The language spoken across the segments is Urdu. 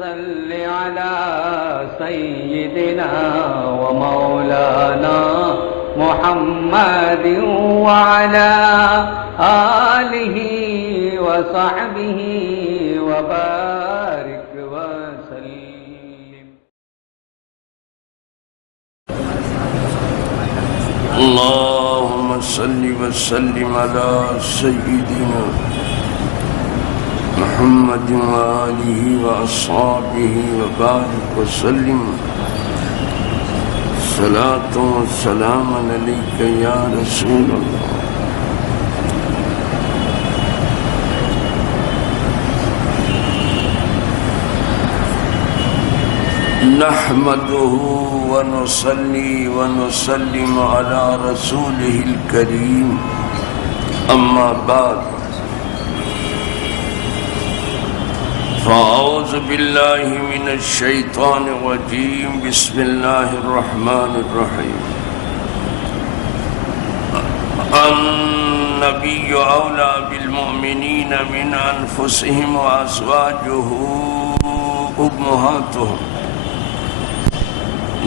صل على سيدنا ومولانا محمد وعلى آله وصحبه وبارك وسلم. اللهم صل وسلم على سيدنا محمد وآله وأصحابه وبارك وسلم. صلاة والسلام عليك يا رسول الله. نحمده ونصلي ونسلم على رسوله الكريم. أما بعد، فأعوذ بالله من الشيطان الرجيم. بسم الله الرحمن الرحيم. النبي أولى بالمؤمنين من أنفسهم وأزواجه أمهاتهم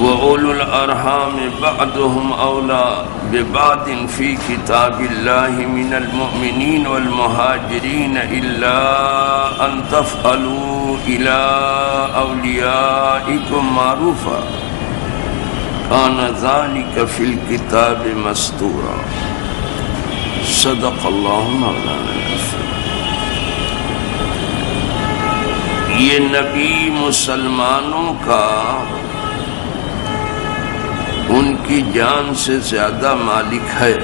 وأولو الأرحام بعضهم أولى ببعض في كتاب الله من المؤمنين والمهاجرين إلا أن تفعلوا إلى أوليائكم معروفا كان ذلك في الكتاب مسطورا. صدق الله مولانا العظيم. یہ نبی مسلمانوں کا ان کی جان سے زیادہ مالک ہے،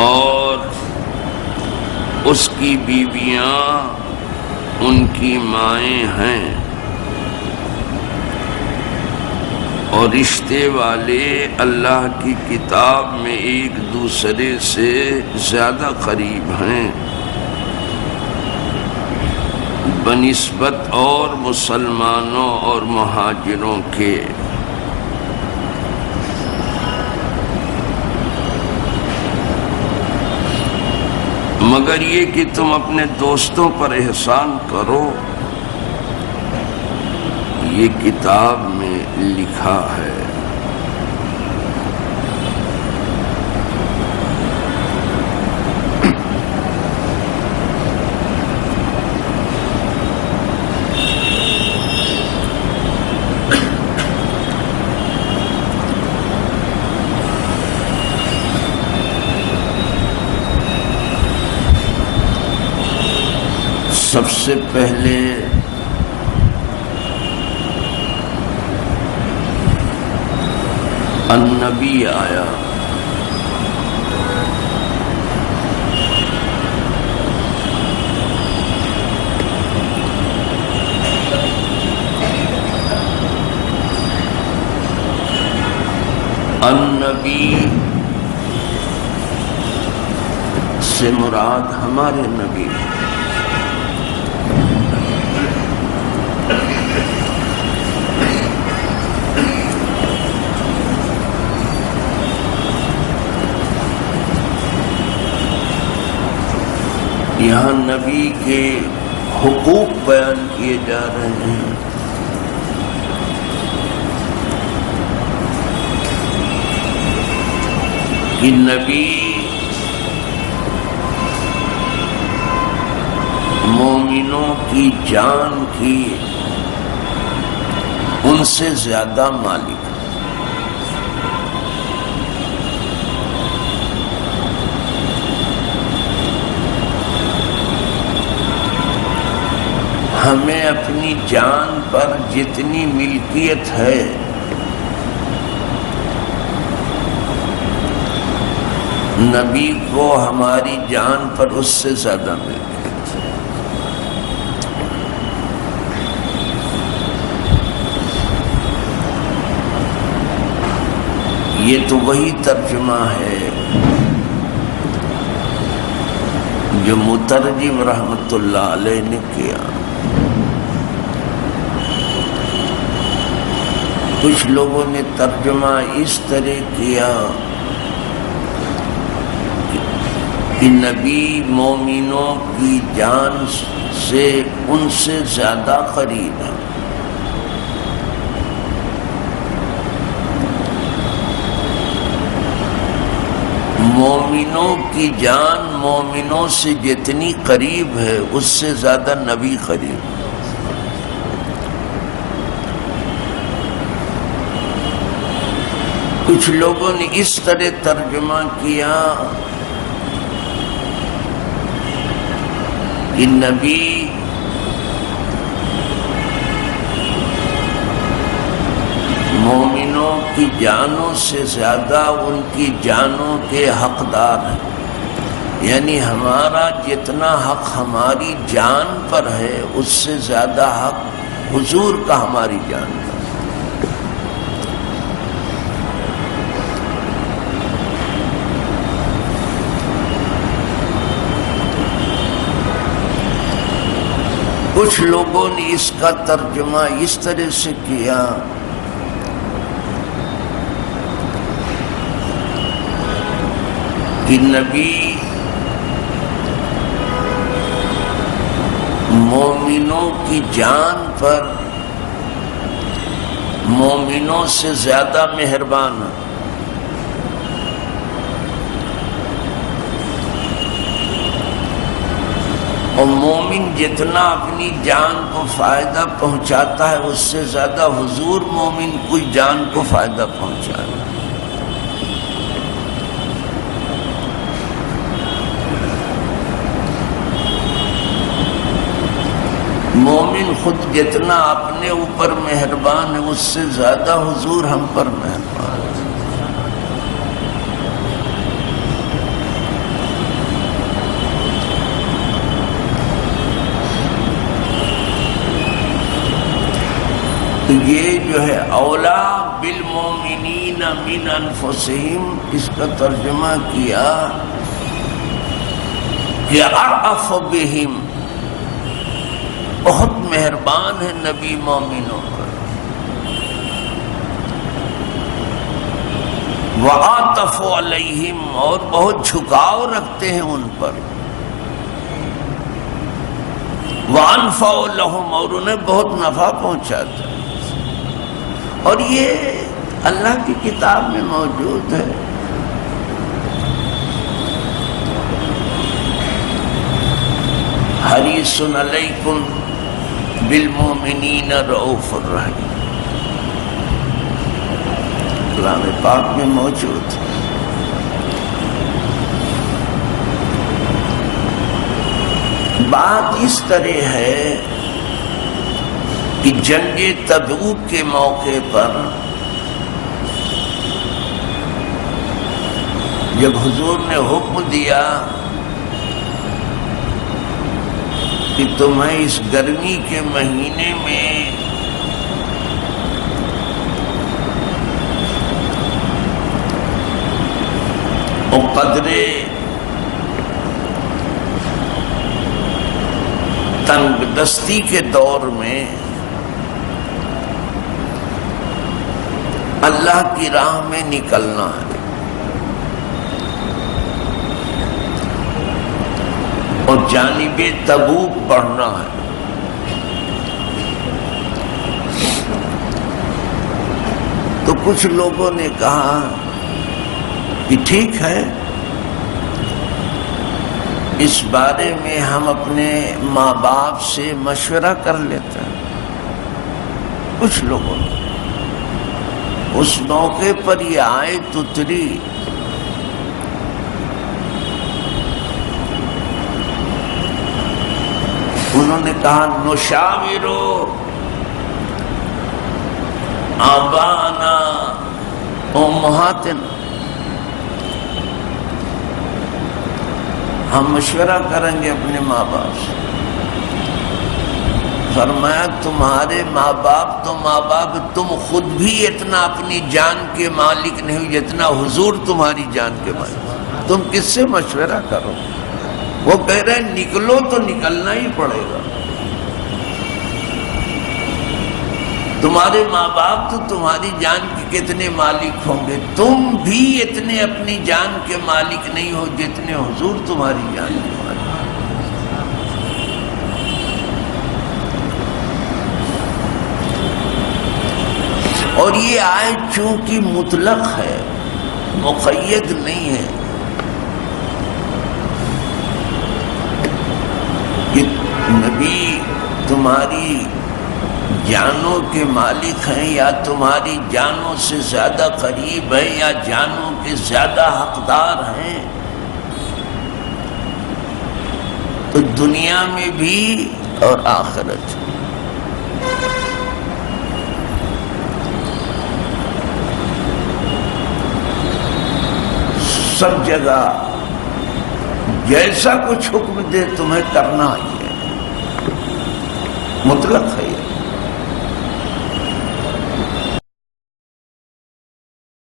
اور اس کی بیویاں ان کی مائیں ہیں، اور رشتے والے اللہ کی کتاب میں ایک دوسرے سے زیادہ قریب ہیں بنسبت اور مسلمانوں اور مہاجروں کے. مگر یہ کہ تم اپنے دوستوں پر احسان کرو، یہ کتاب میں لکھا ہے. سب سے پہلے النبی آیا. النبی سے مراد ہمارے نبی، یہاں نبی کے حقوق بیان کیے جا رہے ہیں. کہ نبی مومنوں کی جان کی ان سے زیادہ مالک. ہمیں اپنی جان پر جتنی ملکیت ہے نبی کو ہماری جان پر اس سے زیادہ ملکیت. یہ تو وہی ترجمہ ہے جو مترجم رحمت اللہ علیہ نے کیا. کچھ لوگوں نے ترجمہ اس طرح کیا کہ نبی مومنوں کی جان سے ان سے زیادہ قریب ہے۔ مومنوں کی جان مومنوں سے جتنی قریب ہے اس سے زیادہ نبی قریب ہے۔ کچھ لوگوں نے اس طرح ترجمہ کیا کہ نبی مومنوں کی جانوں سے زیادہ ان کی جانوں کے حقدار ہیں، یعنی ہمارا جتنا حق ہماری جان پر ہے اس سے زیادہ حق حضور کا ہماری جان پر۔ کچھ لوگوں نے اس کا ترجمہ اس طرح سے کیا کہ نبی مومنوں کی جان پر مومنوں سے زیادہ مہربان ہے، اور مومن جتنا اپنی جان کو فائدہ پہنچاتا ہے اس سے زیادہ حضور مومن کی جان کو فائدہ پہنچائے۔ مومن خود جتنا اپنے اوپر مہربان ہے اس سے زیادہ حضور ہم پر مہربان ہے۔ یہ جو ہے اولا بالمومنین من انفسہم، اس کا ترجمہ کیا کہ ارأف بہم، بہت مہربان ہے نبی مومنوں پر، وعاطف علیہم، اور بہت جھکاؤ رکھتے ہیں ان پر، وانفع لہم، اور انہیں بہت نفع پہنچاتا ہے۔ اور یہ اللہ کی کتاب میں موجود ہے۔ حریص علیکم بالمؤمنین رؤوف الرحیم، کلام پاک میں موجود ہے۔ بات اس طرح ہے کہ جنگ تبوک کے موقع پر جب حضور نے حکم دیا کہ تمہیں اس گرمی کے مہینے میں اور قدرے تنگ دستی کے دور میں اللہ کی راہ میں نکلنا ہے اور جانب تبوک بڑھنا ہے، تو کچھ لوگوں نے کہا کہ ٹھیک ہے، اس بارے میں ہم اپنے ماں باپ سے مشورہ کر لیتے ہیں۔ کچھ لوگوں نے اس موقع پر یہ آیت اتری انہوں نے کہا نشاورو آبانا امہاتنا، ہم مشورہ کریں گے اپنے ماں باپ سے۔ فرمایا تمہارے ماں باپ تو ماں باپ، تم خود بھی اتنا اپنی جان کے مالک نہیں ہو جتنا حضور تمہاری جان کے مالک، تم کس سے مشورہ کرو؟ وہ کہہ رہے ہیں نکلو تو نکلنا ہی پڑے گا۔ تمہارے ماں باپ تو تمہاری جان کے کتنے مالک ہوں گے، تم بھی اتنے اپنی جان کے مالک نہیں ہو جتنے حضور تمہاری جان کے مالک۔ اور یہ آیت چونکہ مطلق ہے، مقید نہیں ہے کہ نبی تمہاری جانوں کے مالک ہیں یا تمہاری جانوں سے زیادہ قریب ہیں یا جانوں کے زیادہ حقدار ہیں، تو دنیا میں بھی اور آخرت میں۔ سب جگہ جیسا کچھ حکم دے تمہیں کرنا ہی ہے، مطلق ہے یہ۔